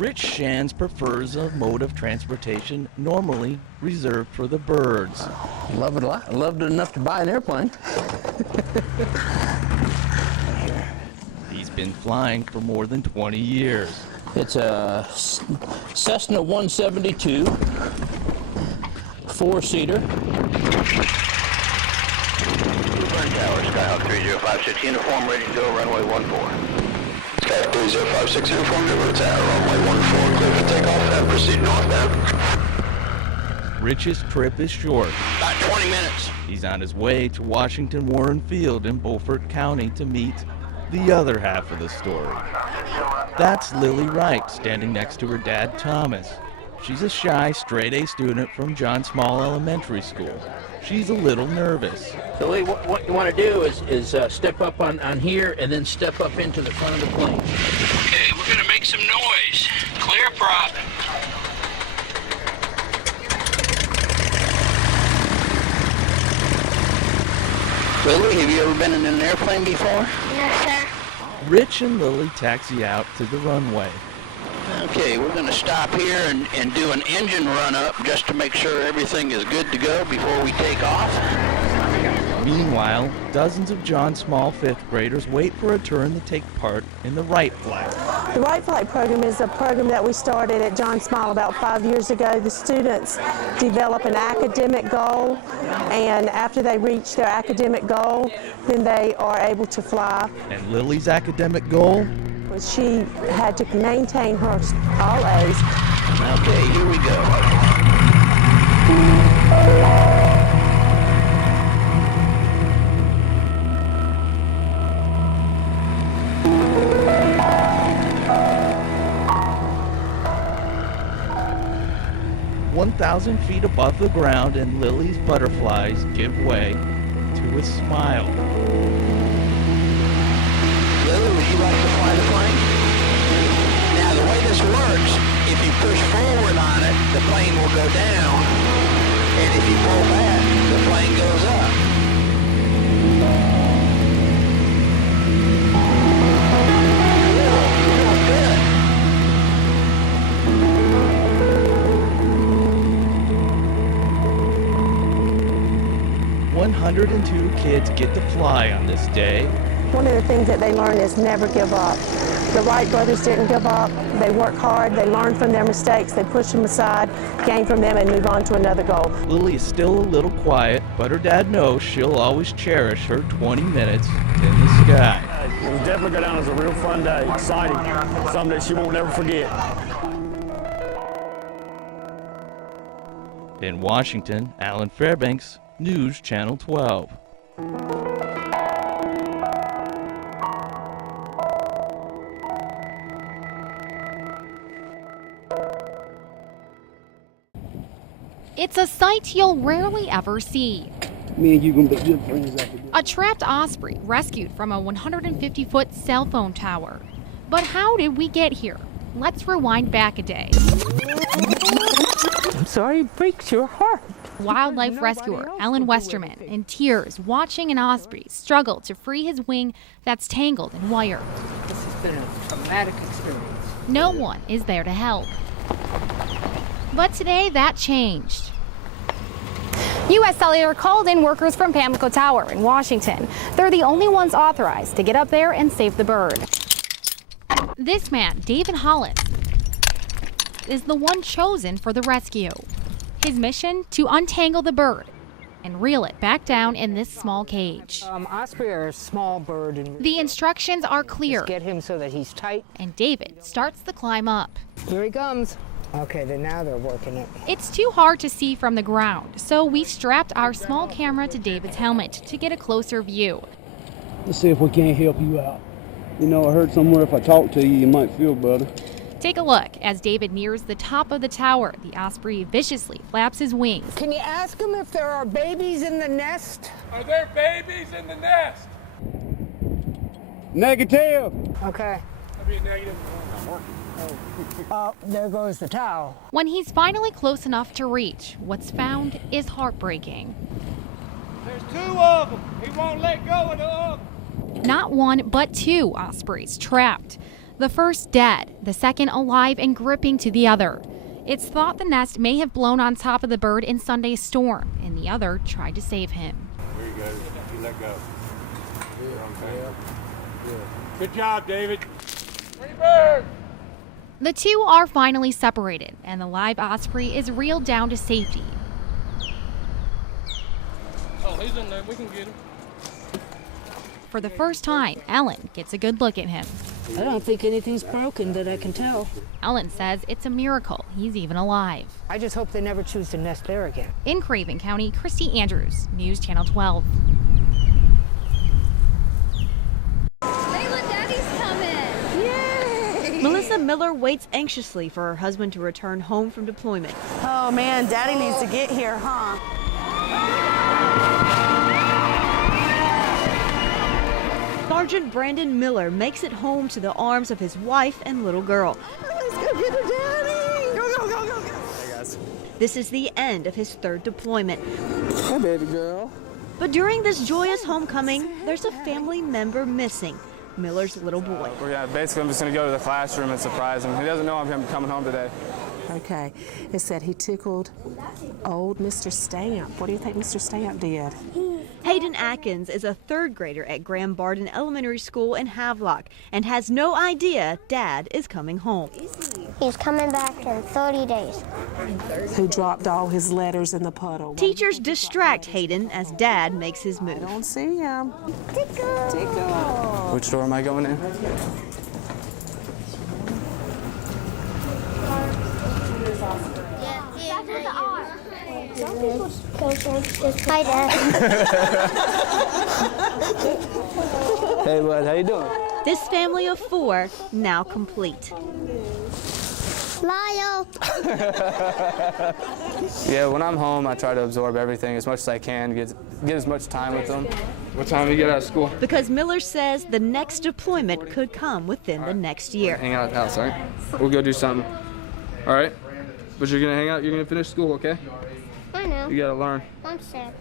Rich Shands prefers a mode of transportation normally reserved for the birds. Love it a lot. I loved it enough to buy an airplane. He's been flying for more than 20 years. It's a Cessna 172, four-seater. Tower, Skyhawk 3056, uniform ready to go, runway 14. Skyhawk 3056, uniform to tower, runway 14, clear for takeoff and proceed northbound. Rich's trip is short. About 20 minutes. He's on his way to Washington Warren Field in Beaufort County to meet the other half of the story. That's Lily Wright, standing next to her dad, Thomas. She's a shy, straight-A student from John Small Elementary School. She's a little nervous. So Lee, what you want to do is step up on here and then step up into the front of the plane. Okay, we're going to make some noise. Clear prop. Lily, have you ever been in an airplane before? Yes, sir. Rich and Lily taxi out to the runway. Okay, we're going to stop here and do an engine run-up just to make sure everything is good to go before we take off. Meanwhile, dozens of John Small fifth graders wait for a turn to take part in the Right Flight. The Right Flight program is a program that we started at John Small about 5 years ago. The students develop an academic goal, and after they reach their academic goal, then they are able to fly. And Lily's academic goal? She had to maintain her all A's. Okay, here we go. 1,000 feet above the ground, and Lily's butterflies give way to a smile. Lily, would you like to fly the plane? Now, the way this works, if you push forward on it, the plane will go down, and if you pull back, the plane goes up. Good. 102 kids get to fly on this day. One of the things that they learn is never give up. The Wright brothers didn't give up. They work hard, they learn from their mistakes, they push them aside, gain from them, and move on to another goal. Lily is still a little quiet, but her dad knows she'll always cherish her 20 minutes in the sky. It will definitely go down as a real fun day, exciting, something that she won't ever forget. In Washington, Alan Fairbanks, News Channel 12. It's a sight you'll rarely ever see. Me and you gonna be good friends after this. A trapped osprey rescued from a 150-foot cell phone tower. But how did we get here? Let's rewind back a day. I'm sorry it breaks your heart. Wildlife rescuer Ellen Westerman, in tears, watching an osprey struggle to free his wing that's tangled in wire. This has been a traumatic experience. No one is there to help. But today that changed. U.S. Cellular called in workers from Pamlico Tower in Washington. They're the only ones authorized to get up there and save the bird. This man, David Hollis, is the one chosen for the rescue. His mission, to untangle the bird and reel it back down in this small cage. Osprey are a small bird. And the instructions are clear. Just get him so that he's tight. And David starts the climb up. Here he comes. Okay, then now they're working it. It's too hard to see from the ground, so we strapped our small camera to David's helmet to get a closer view. Let's see if we can't help you out. You know, I heard somewhere if I talk to you, you might feel better. Take a look. As David nears the top of the tower, the osprey viciously flaps his wings. Can you ask him if there are babies in the nest? Are there babies in the nest? Negative. Okay. That'd be a negative. There goes the towel. When he's finally close enough to reach, what's found is heartbreaking. There's two of them. He won't let go of the other. Not one, but two ospreys trapped. The first dead, the second alive and gripping to the other. It's thought the nest may have blown on top of the bird in Sunday's storm, and the other tried to save him. There you go. You let go. Good job, David. Free bird. The two are finally separated, and the live osprey is reeled down to safety. Oh, he's in there. We can get him. For the first time, Ellen gets a good look at him. I don't think anything's broken that I can tell. Ellen says it's a miracle he's even alive. I just hope they never choose to nest there again. In Craven County, Christy Andrews, News Channel 12. Layla, Daddy's coming! Yay! Melissa Miller waits anxiously for her husband to return home from deployment. Oh man, Daddy needs to get here, huh? Sergeant Brandon Miller makes it home to the arms of his wife and little girl. Let's go get her, Daddy! Go, go, go, go, go! Hey guys. This is the end of his third deployment. Hey baby girl. But during this joyous homecoming, there's a family member missing. Miller's little boy. Basically, I'm just going to go to the classroom and surprise him. He doesn't know I'm coming home today. Okay, it said he tickled old Mr. Stamp. What do you think Mr. Stamp did? Hayden Atkins is a third grader at Graham Barden Elementary School in Havelock and has no idea Dad is coming home. He's coming back in 30 days. Who dropped all his letters in the puddle? Teachers distract Hayden as Dad makes his move. I don't see him. Tickle! Tickle! Which door am I going in? Hi, Dad. Hey bud, how you doing? This family of four now complete. Lyle. Yeah, when I'm home, I try to absorb everything as much as I can, get as much time with them. What time do you get out of school? Because Miller says the next deployment could come within the next year. Hang out at the house, all right? We'll go do something. All right? But you're going to hang out, you're going to finish school, okay? I know. You got to learn. I'm sad.